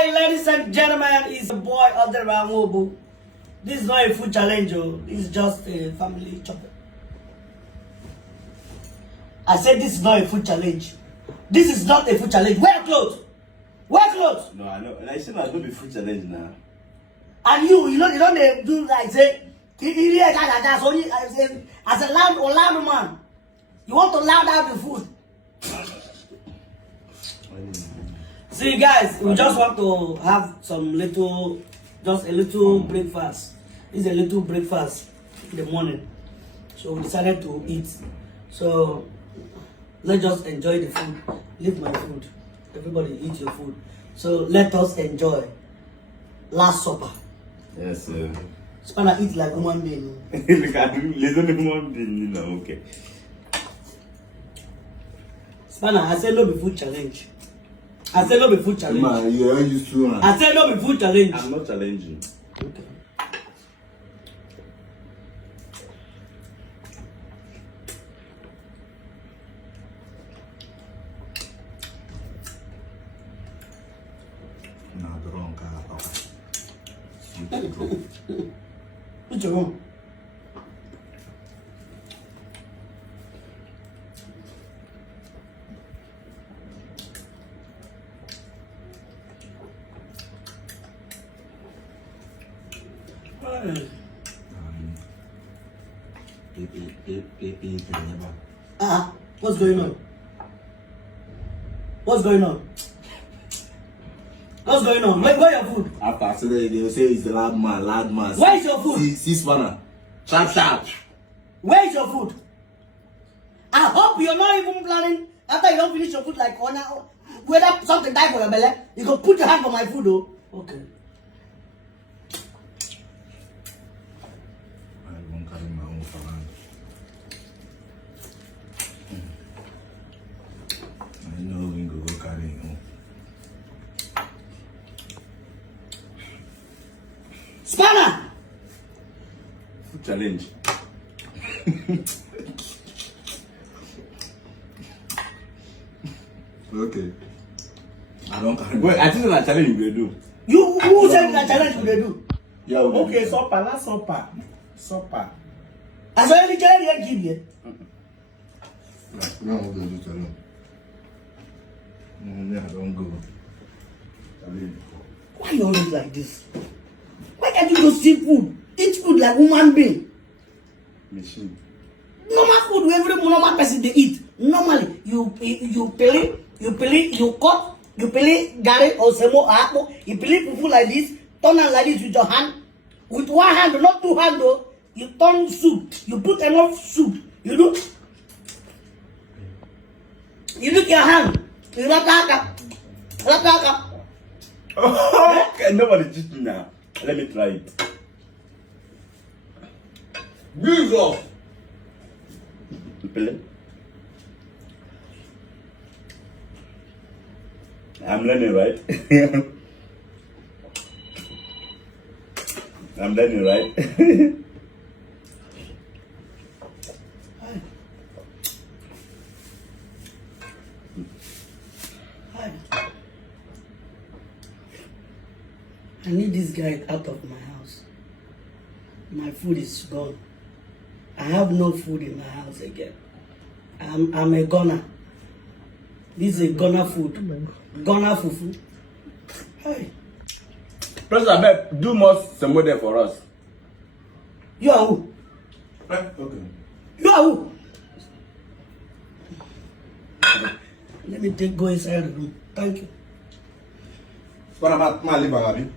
Hi, ladies and gentlemen, it's your boy Odira nwobu. This is not a food challenge, this is just a family chopper. I said this is not a food challenge. This is not a food challenge. Wear clothes. Wear clothes. No, I know. And I said I don't be food challenge now. And you don't do like say, as a loud man, you want to loud out the food. See guys, we just want to have some little, just a little breakfast. This is a little breakfast in the morning. So we decided to eat. So let's just enjoy the food. Leave my food. Everybody eat your food. So let us enjoy Last Supper. Yes, sir. Spanner eat like human being. Look at him, little human being, you know, okay. Spanner, I said no be food challenge. I said no be food challenge. Man, you are used to man. I said no be food challenge. I'm not challenging. Okay. Nah, the wrong car. What's wrong? What's going on? What's going on? What's going on? Where your food? After I said that, they will say it's the loud man. Where is your food? See spanner. Sharp. Where is your food? I hope you're not even planning after you don't finish your food like honor. Whether something die for your belly, you go put your hand for my food, though. Okay. I won't carry my own for hand. I know we go carry it home. Spanner! Food challenge. Okay. I don't carry. Wait, I think that's a challenge we do. You who said that challenge will they do? Yeah, Okay, supper, last supper. Supper. As well, the challenge they give you. No, we don't do challenge. No, I don't go. Challenge. Why you always like this? Why can't you just see food? Eat food like human being. Machine. Normal food every normal person they eat. Normally, you cut, you peel garlic or semo or apple, you peel fufu like this, turn it like this with your hand. With one hand, not two hands though. You turn soup. You put enough soup. You do your hand. You rap. Okay, nobody teach me now. Let me try it. Jesus! Pele. I'm learning, right? I'm learning, right? I need this guy out of my house. My food is gone. I have no food in my house again. I'm a Ghana. This is a Ghana food. Ghana fufu. Hey. President, I bet do more some there for us. You are who? Okay. You are who? Let me go inside the room. Thank you. Spanner, ma leave, Agabi.